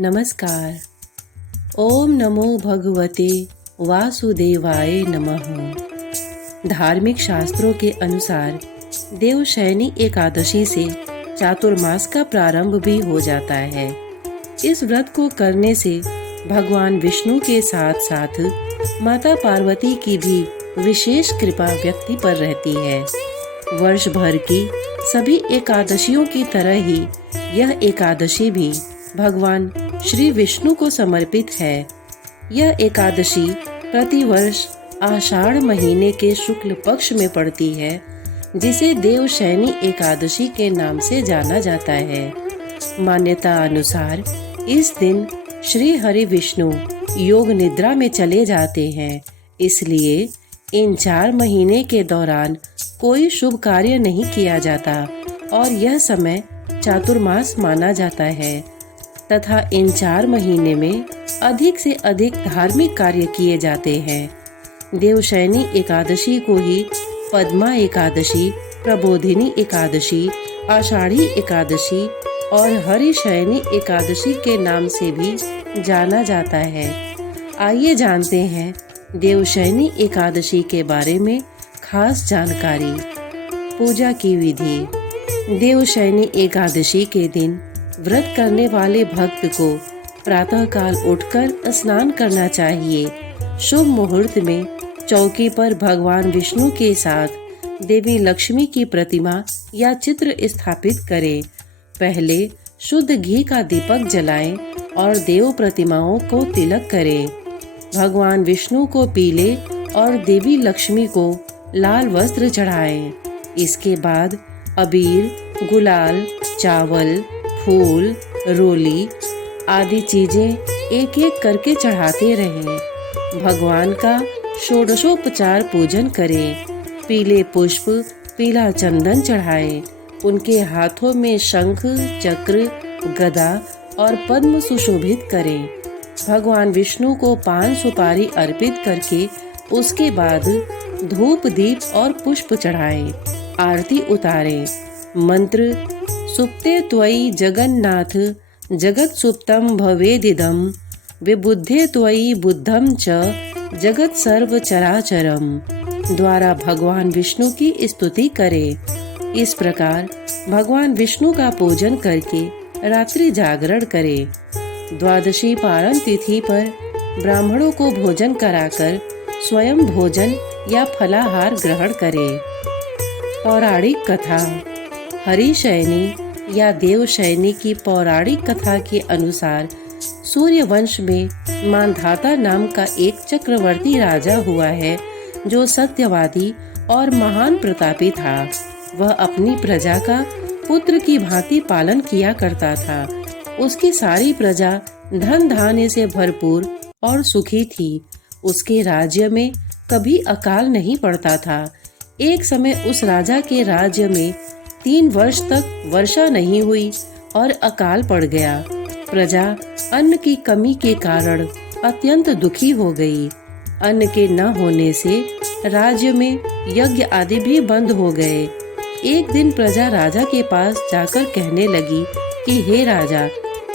नमस्कार। ओम नमो भगवते वासुदेवाय नमः। धार्मिक शास्त्रों के अनुसार देवशयनी एकादशी से चातुर्मास का प्रारंभ भी हो जाता है। इस व्रत को करने से भगवान विष्णु के साथ साथ माता पार्वती की भी विशेष कृपा व्यक्ति पर रहती है। वर्ष भर की सभी एकादशियों की तरह ही यह एकादशी भी भगवान श्री विष्णु को समर्पित है। यह एकादशी प्रतिवर्ष आषाढ़ महीने के शुक्ल पक्ष में पड़ती है, जिसे देवशयनी एकादशी के नाम से जाना जाता है। मान्यता अनुसार इस दिन श्री हरि विष्णु योग निद्रा में चले जाते हैं, इसलिए इन 4 महीने के दौरान कोई शुभ कार्य नहीं किया जाता और यह समय चातुर्मास माना जाता है तथा इन 4 महीने में अधिक से अधिक धार्मिक कार्य किए जाते हैं। देवशयनी एकादशी को ही पद्मा एकादशी, प्रबोधिनी एकादशी, आषाढ़ी एकादशी और हरिशयनी एकादशी के नाम से भी जाना जाता है। आइए जानते हैं देवशयनी एकादशी के बारे में खास जानकारी। पूजा की विधि। देवशयनी एकादशी के दिन व्रत करने वाले भक्त को प्रातःकाल उठकर स्नान करना चाहिए। शुभ मुहूर्त में चौकी पर भगवान विष्णु के साथ देवी लक्ष्मी की प्रतिमा या चित्र स्थापित करें। पहले शुद्ध घी का दीपक जलाएं और देव प्रतिमाओं को तिलक करें। भगवान विष्णु को पीले और देवी लक्ष्मी को लाल वस्त्र चढ़ाएं। इसके बाद अबीर, गुलाल, चावल, फूल, रोली आदि चीजें एक एक करके चढ़ाते रहें। भगवान का षोडशोपचार पूजन करें। पीले पुष्प, पीला चंदन चढ़ाएं। उनके हाथों में शंख, चक्र, गदा और पद्म सुशोभित करें। भगवान विष्णु को पान सुपारी अर्पित करके उसके बाद धूप, दीप और पुष्प चढ़ाएं। आरती उतारें। मंत्र: सुप्ते त्वयि जगन्नाथ जगत सुप्तम भवेदिदं विबुद्धे त्वयि बुद्धं च जगत सर्व चराचरम द्वारा भगवान विष्णु की स्तुति करें। इस प्रकार भगवान विष्णु का पूजन करके रात्रि जागरण करें। द्वादशी पारण तिथि पर ब्राह्मणों को भोजन कराकर स्वयं भोजन या फलाहार ग्रहण करें। पौराणिक कथा। हरिशयनी या देवशयनी की पौराणिक कथा के अनुसार सूर्य वंश में मांधाता नाम का एक चक्रवर्ती राजा हुआ है, जो सत्यवादी और महान प्रतापी था। वह अपनी प्रजा का पुत्र की भांति पालन किया करता था। उसकी सारी प्रजा धन धान्य से भरपूर और सुखी थी। उसके राज्य में कभी अकाल नहीं पड़ता था। एक समय उस राजा के राज्य में 3 वर्ष तक वर्षा नहीं हुई और अकाल पड़ गया। प्रजा अन्न की कमी के कारण अत्यंत दुखी हो गई। अन्न के न होने से राज्य में यज्ञ आदि भी बंद हो गए। एक दिन प्रजा राजा के पास जाकर कहने लगी कि हे राजा,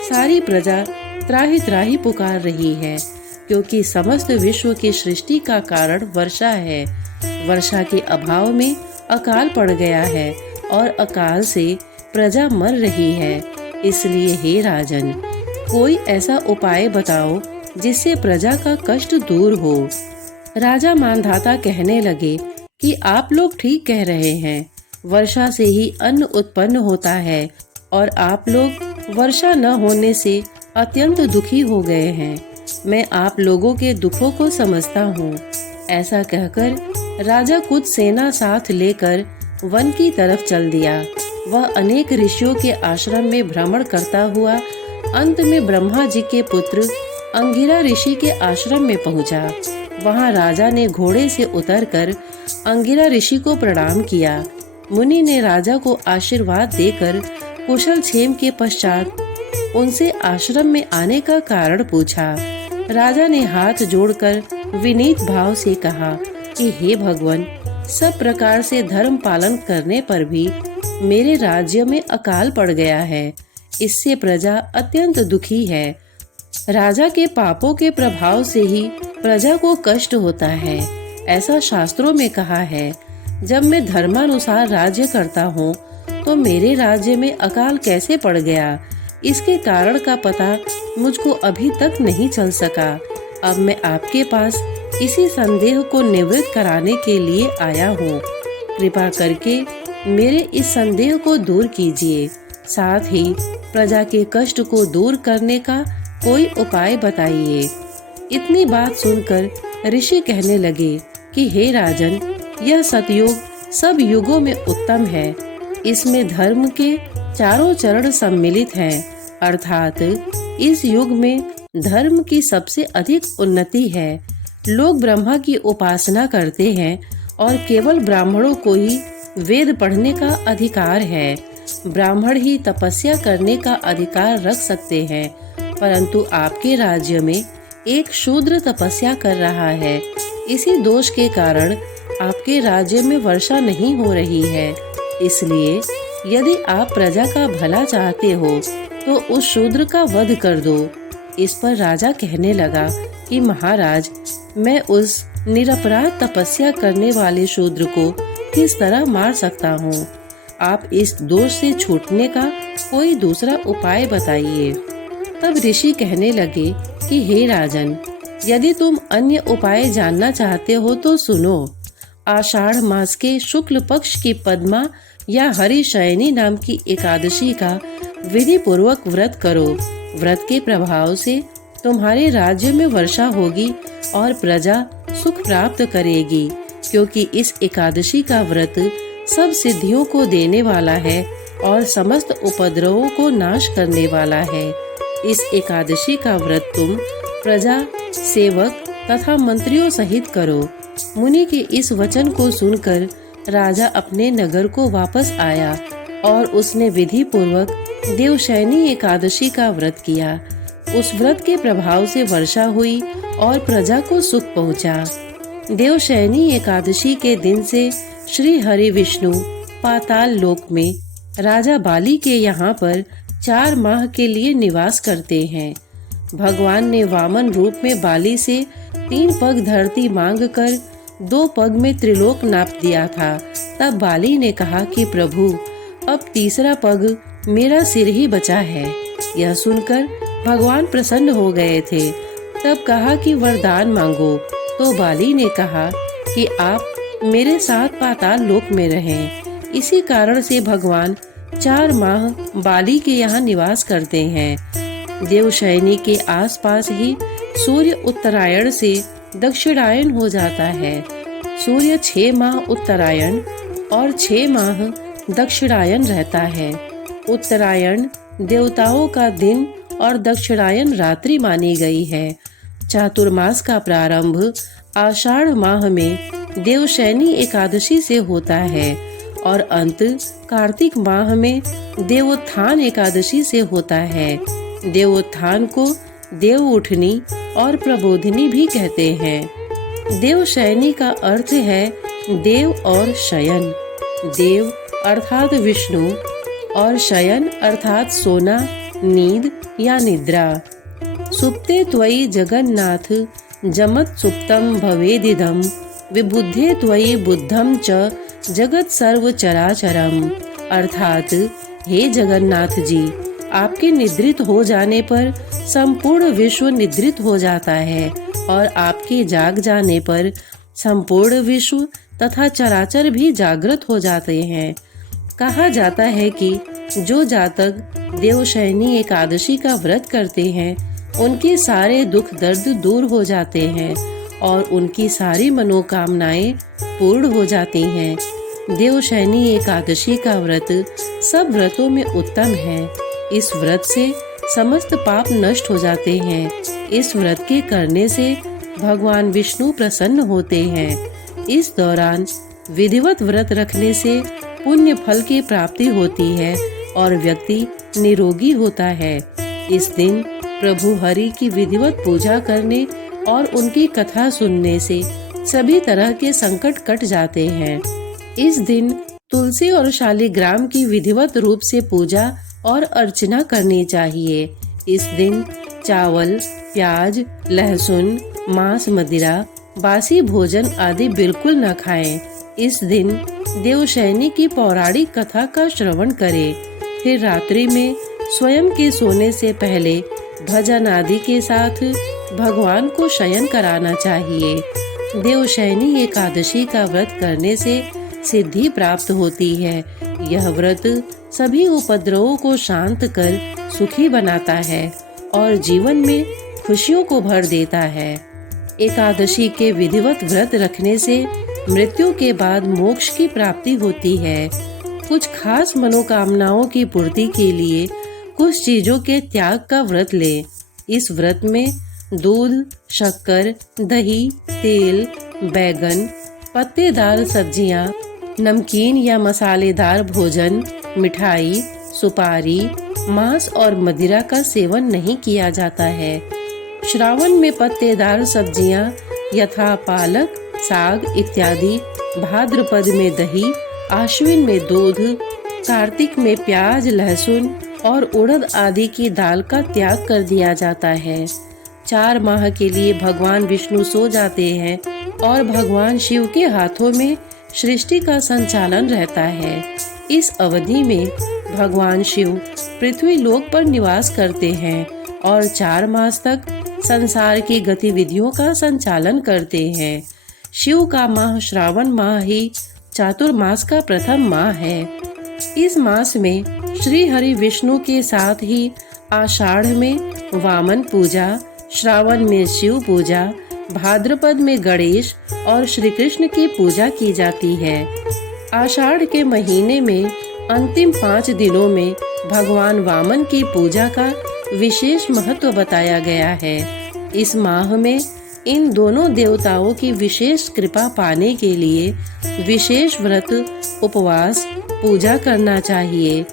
सारी प्रजा त्राहि त्राहि पुकार रही है, क्योंकि समस्त विश्व की सृष्टि का कारण वर्षा है। वर्षा के अभाव में अकाल पड़ गया है और अकाल से प्रजा मर रही है। इसलिए हे राजन, कोई ऐसा उपाय बताओ जिससे प्रजा का कष्ट दूर हो। राजा मानधाता कहने लगे कि आप लोग ठीक कह रहे हैं। वर्षा से ही अन्न उत्पन्न होता है और आप लोग वर्षा न होने से अत्यंत दुखी हो गए हैं। मैं आप लोगों के दुखों को समझता हूँ। ऐसा कहकर राजा कुछ सेना साथ लेकर वन की तरफ चल दिया। वह अनेक ऋषियों के आश्रम में भ्रमण करता हुआ अंत में ब्रह्मा जी के पुत्र अंगिरा ऋषि के आश्रम में पहुंचा। वहां राजा ने घोड़े से उतरकर अंगिरा ऋषि को प्रणाम किया। मुनि ने राजा को आशीर्वाद देकर कुशल क्षेम के पश्चात उनसे आश्रम में आने का कारण पूछा। राजा ने हाथ जोड़कर विनीत भाव से कहा कि हे भगवान, सब प्रकार से धर्म पालन करने पर भी मेरे राज्य में अकाल पड़ गया है। इससे प्रजा अत्यंत दुखी है राजा के पापों के प्रभाव से ही प्रजा को कष्ट होता है। ऐसा शास्त्रों में कहा है। जब मैं धर्मानुसार राज्य करता हूँ तो मेरे राज्य में अकाल कैसे पड़ गया, इसके कारण का पता मुझको अभी तक नहीं चल सका। अब मैं आपके पास इसी संदेह को निवृत्त कराने के लिए आया हूँ। कृपा करके मेरे इस संदेह को दूर कीजिए। साथ ही प्रजा के कष्ट को दूर करने का कोई उपाय बताइए। इतनी बात सुनकर ऋषि कहने लगे कि हे राजन, यह सतयुग सब युगों में उत्तम है। इसमें धर्म के चारों चरण सम्मिलित हैं, अर्थात इस युग में धर्म की सबसे अधिक उन्नति है। लोग ब्रह्मा की उपासना करते हैं और केवल ब्राह्मणों को ही वेद पढ़ने का अधिकार है। ब्राह्मण ही तपस्या करने का अधिकार रख सकते हैं, परंतु आपके राज्य में एक शूद्र तपस्या कर रहा है। इसी दोष के कारण आपके राज्य में वर्षा नहीं हो रही है। इसलिए यदि आप प्रजा का भला चाहते हो तो उस शूद्र का वध कर दो। इस पर राजा कहने लगा कि महाराज, मैं उस निरपराध तपस्या करने वाले शूद्र को किस तरह मार सकता हूँ? आप इस दोष से छूटने का कोई दूसरा उपाय बताइए। तब ऋषि कहने लगे कि हे राजन, यदि तुम अन्य उपाय जानना चाहते हो तो सुनो। आषाढ़ मास के शुक्ल पक्ष की पद्मा या हरिशयनी नाम की एकादशी का विधि पूर्वक व्रत करो। व्रत के प्रभाव से तुम्हारे राज्य में वर्षा होगी और प्रजा सुख प्राप्त करेगी, क्योंकि इस एकादशी का व्रत सब सिद्धियों को देने वाला है और समस्त उपद्रवों को नाश करने वाला है। इस एकादशी का व्रत तुम प्रजा, सेवक तथा मंत्रियों सहित करो। मुनि के इस वचन को सुनकर राजा अपने नगर को वापस आया और उसने विधि पूर्वक देवशयनी एकादशी का व्रत किया। उस व्रत के प्रभाव से वर्षा हुई और प्रजा को सुख पहुंचा। देवशयनी एकादशी के दिन से श्री हरि विष्णु पाताल लोक में राजा बाली के यहाँ पर 4 माह के लिए निवास करते हैं। भगवान ने वामन रूप में बाली से 3 पग धरती मांगकर 2 पग में त्रिलोक नाप दिया था। तब बाली ने कहा कि प्रभु, अब तीसरा पग मेरा सिर ही बचा है। यह सुनकर भगवान प्रसन्न हो गए थे। तब कहा कि वरदान मांगो। तो बाली ने कहा कि आप मेरे साथ पाताल लोक में रहें। इसी कारण से भगवान 4 माह बाली के यहाँ निवास करते हैं। देवशयनी के आसपास ही सूर्य उत्तरायण से दक्षिणायन हो जाता है। सूर्य 6 माह उत्तरायण और 6 माह दक्षिणायन रहता है। उत्तरायण देवताओं का दिन और दक्षिणायन रात्रि मानी गई है। चातुर्मास का प्रारंभ आषाढ़ माह में देवशयनी एकादशी से होता है और अंत कार्तिक माह में देवोत्थान एकादशी से होता है। देवोत्थान को देव उठनी और प्रबोधिनी भी कहते हैं। देवशयनी का अर्थ है देव और शयन। देव अर्थात विष्णु और शयन अर्थात सोना, नींद या निद्रा। सुप्ते त्वयि जगन्नाथ जमत सुप्तम भवेदिदम विबुद्धे त्वयि बुद्धम च जगत सर्व चराचरम। अर्थात हे जगन्नाथ जी, आपके निद्रित हो जाने पर संपूर्ण विश्व निद्रित हो जाता है और आपके जाग जाने पर संपूर्ण विश्व तथा चराचर भी जागृत हो जाते हैं। कहा जाता है कि जो जातक देवशयनी एकादशी का व्रत करते हैं उनके सारे दुख दर्द दूर हो जाते हैं और उनकी सारी मनोकामनाएं पूर्ण हो जाती हैं। देवशयनी एकादशी का व्रत सब व्रतों में उत्तम है। इस व्रत से समस्त पाप नष्ट हो जाते हैं। इस व्रत के करने से भगवान विष्णु प्रसन्न होते हैं। इस दौरान विधिवत व्रत रखने से पुण्य फल की प्राप्ति होती है और व्यक्ति निरोगी होता है। इस दिन प्रभु हरि की विधिवत पूजा करने और उनकी कथा सुनने से सभी तरह के संकट कट जाते हैं। इस दिन तुलसी और शालिग्राम की विधिवत रूप से पूजा और अर्चना करनी चाहिए। इस दिन चावल, प्याज, लहसुन, मांस, मदिरा, बासी भोजन आदि बिल्कुल न खाएं। इस दिन देवशयनी की पौराणिक कथा का श्रवण करें। फिर रात्रि में स्वयं के सोने से पहले भजन आदि के साथ भगवान को शयन कराना चाहिए। देवशयनी एकादशी का व्रत करने से सिद्धि प्राप्त होती है। यह व्रत सभी उपद्रवों को शांत कर सुखी बनाता है और जीवन में खुशियों को भर देता है। एकादशी के विधिवत व्रत रखने से मृत्यु के बाद मोक्ष की प्राप्ति होती है। कुछ खास मनोकामनाओं की पूर्ति के लिए कुछ चीजों के त्याग का व्रत लें। इस व्रत में दूध, शक्कर, दही, तेल, बैगन, पत्तेदार सब्जियां, नमकीन या मसालेदार भोजन, मिठाई, सुपारी, मांस और मदिरा का सेवन नहीं किया जाता है। श्रावण में पत्तेदार सब्जियां यथा पालक, साग इत्यादि, भाद्रपद में दही, आश्विन में दूध, कार्तिक में प्याज, लहसुन और उड़द आदि की दाल का त्याग कर दिया जाता है। 4 माह के लिए भगवान विष्णु सो जाते हैं और भगवान शिव के हाथों में सृष्टि का संचालन रहता है। इस अवधि में भगवान शिव पृथ्वी लोक पर निवास करते हैं और 4 मास तक संसार की गतिविधियों का संचालन करते हैं। शिव का माह श्रावण माह ही चातुर्मास का प्रथम माह है। इस मास में श्री हरि विष्णु के साथ ही आषाढ़ में वामन पूजा, श्रावण में शिव पूजा, भाद्रपद में गणेश और श्री कृष्ण की पूजा की जाती है। आषाढ़ के महीने में अंतिम 5 दिनों में भगवान वामन की पूजा का विशेष महत्व बताया गया है। इस माह में इन दोनों देवताओं की विशेष कृपा पाने के लिए विशेष व्रत, उपवास, पूजा करना चाहिए।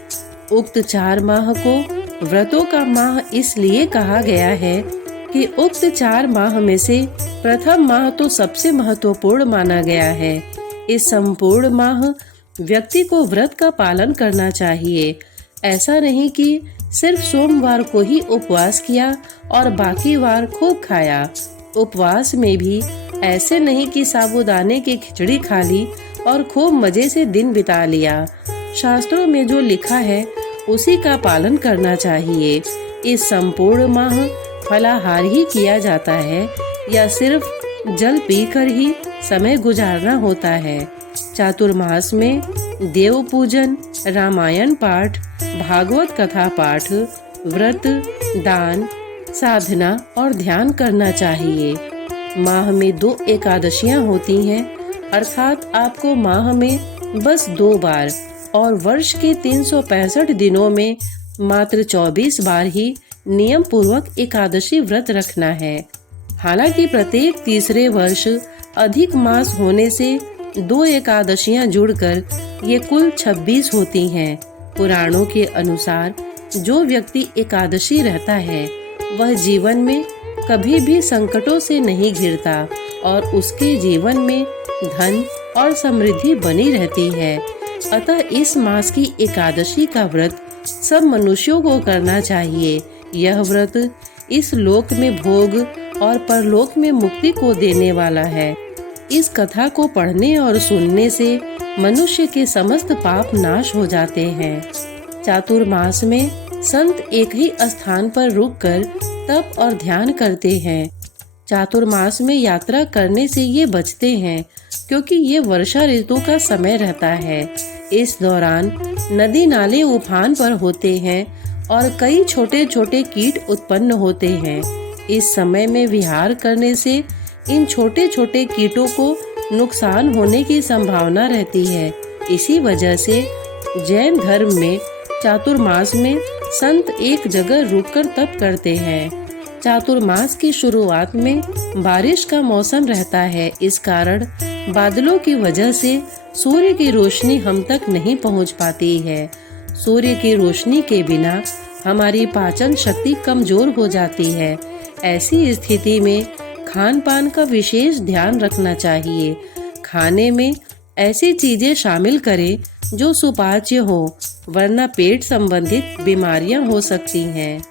उक्त 4 माह को व्रतों का माह इसलिए कहा गया है कि उक्त 4 माह में से प्रथम माह तो सबसे महत्वपूर्ण माना गया है। इस संपूर्ण माह व्यक्ति को व्रत का पालन करना चाहिए। ऐसा नहीं कि सिर्फ सोमवार को ही उपवास किया और बाकी वार खूब खाया। उपवास में भी ऐसे नहीं कि साबूदाने की खिचड़ी खा ली और खूब मजे से दिन बिता लिया। शास्त्रों में जो लिखा है उसी का पालन करना चाहिए। इस संपूर्ण माह फलाहार ही किया जाता है या सिर्फ जल पीकर ही समय गुजारना होता है। चातुर्मास में देव पूजन, रामायण पाठ, भागवत कथा पाठ, व्रत, दान, साधना और ध्यान करना चाहिए। माह में 2 एकादशियां होती हैं, अर्थात आपको माह में बस 2 बार और वर्ष के 365 दिनों में मात्र 24 बार ही नियम पूर्वक एकादशी व्रत रखना है। हालांकि प्रत्येक तीसरे वर्ष अधिक मास होने से 2 एकादशियां जुड़कर ये कुल 26 होती हैं। पुराणों के अनुसार जो व्यक्ति एकादशी रहता है वह जीवन में कभी भी संकटों से नहीं घिरता और उसके जीवन में धन और समृद्धि बनी रहती है। अतः इस मास की एकादशी का व्रत सब मनुष्यों को करना चाहिए। यह व्रत इस लोक में भोग और परलोक में मुक्ति को देने वाला है। इस कथा को पढ़ने और सुनने से मनुष्य के समस्त पाप नाश हो जाते हैं। चातुर्मास में संत एक ही स्थान पर रुककर तप और ध्यान करते हैं। चातुर्मास में यात्रा करने से ये बचते हैं क्योंकि ये वर्षा ऋतु का समय रहता है। इस दौरान नदी नाले उफान पर होते हैं और कई छोटे छोटे कीट उत्पन्न होते हैं। इस समय में विहार करने से इन छोटे छोटे कीटों को नुकसान होने की संभावना रहती है। इसी वजह से जैन धर्म में चातुर्मास में संत एक जगह रुककर तप करते हैं। चातुर्मास की शुरुआत में बारिश का मौसम रहता है। इस कारण बादलों की वजह से सूर्य की रोशनी हम तक नहीं पहुंच पाती है। सूर्य की रोशनी के बिना हमारी पाचन शक्ति कमजोर हो जाती है। ऐसी स्थिति में खान पान का विशेष ध्यान रखना चाहिए। खाने में ऐसी चीजें शामिल करें जो सुपाच्य हो, वरना पेट संबंधित बीमारियां हो सकती हैं।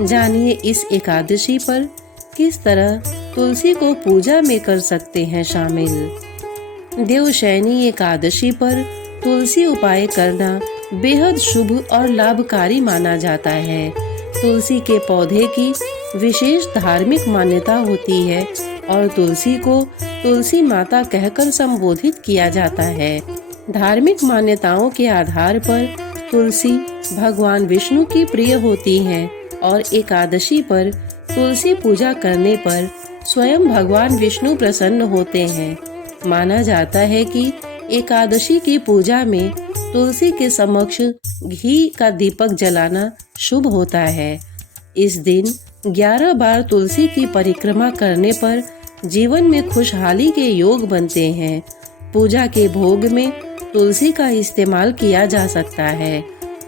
जानिए इस एकादशी पर किस तरह तुलसी को पूजा में कर सकते हैं शामिल। देवशयनी एकादशी पर तुलसी उपाय करना बेहद शुभ और लाभकारी माना जाता है। तुलसी के पौधे की विशेष धार्मिक मान्यता होती है और तुलसी को तुलसी माता कहकर संबोधित किया जाता है। धार्मिक मान्यताओं के आधार पर तुलसी भगवान विष्णु की प्रिय होती हैं और एकादशी पर तुलसी पूजा करने पर स्वयं भगवान विष्णु प्रसन्न होते हैं। माना जाता है कि एकादशी की पूजा में तुलसी के समक्ष घी का दीपक जलाना शुभ होता है। इस दिन 11 बार तुलसी की परिक्रमा करने पर जीवन में खुशहाली के योग बनते हैं। पूजा के भोग में तुलसी का इस्तेमाल किया जा सकता है।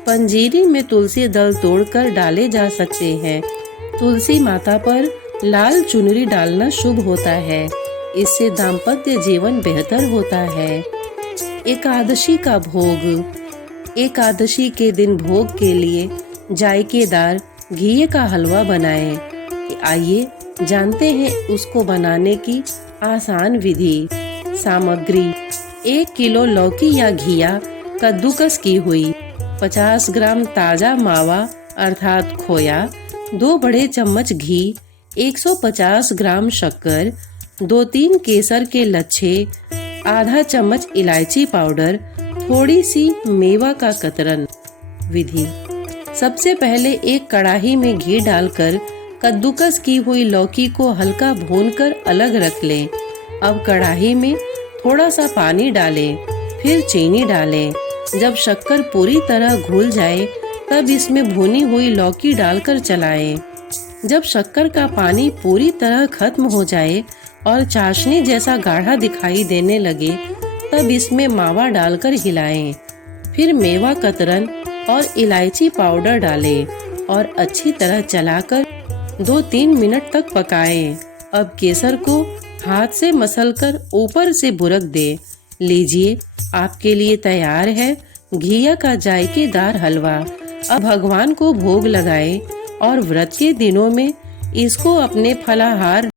पंजीरी में तुलसी दल तोड़कर डाले जा सकते हैं। तुलसी माता पर लाल चुनरी डालना शुभ होता है। इससे दाम्पत्य जीवन बेहतर होता है। एकादशी का भोग। एकादशी के दिन भोग के लिए जायकेदार घी का हलवा बनाएं। आइए जानते हैं उसको बनाने की आसान विधि। सामग्री: 1 किलो लौकी या घिया कद्दूकस की हुई, 50 ग्राम ताजा मावा अर्थात खोया, 2 बड़े चम्मच घी, 150 ग्राम शक्कर, 2-3 केसर के लच्छे, आधा चम्मच इलायची पाउडर, थोड़ी सी मेवा का कतरन। विधि: सबसे पहले एक कढ़ाई में घी डालकर कद्दूकस की हुई लौकी को हल्का भूनकर अलग रख लें। अब कढ़ाई में थोड़ा सा पानी डालें, फिर चीनी डालें। जब शक्कर पूरी तरह घुल जाए तब इसमें भुनी हुई लौकी डालकर चलाएं। जब शक्कर का पानी पूरी तरह खत्म हो जाए और चाशनी जैसा गाढ़ा दिखाई देने लगे तब इसमें मावा डालकर हिलाएं। फिर मेवा कतरन और इलायची पाउडर डालें और अच्छी तरह चलाकर 2-3 मिनट तक पकाएं। अब केसर को हाथ से मसलकर ऊपर से बुरक दें। लीजिए, आपके लिए तैयार है घिया का जायकेदार हलवा। अब भगवान को भोग लगाएं और व्रत के दिनों में इसको अपने फलाहार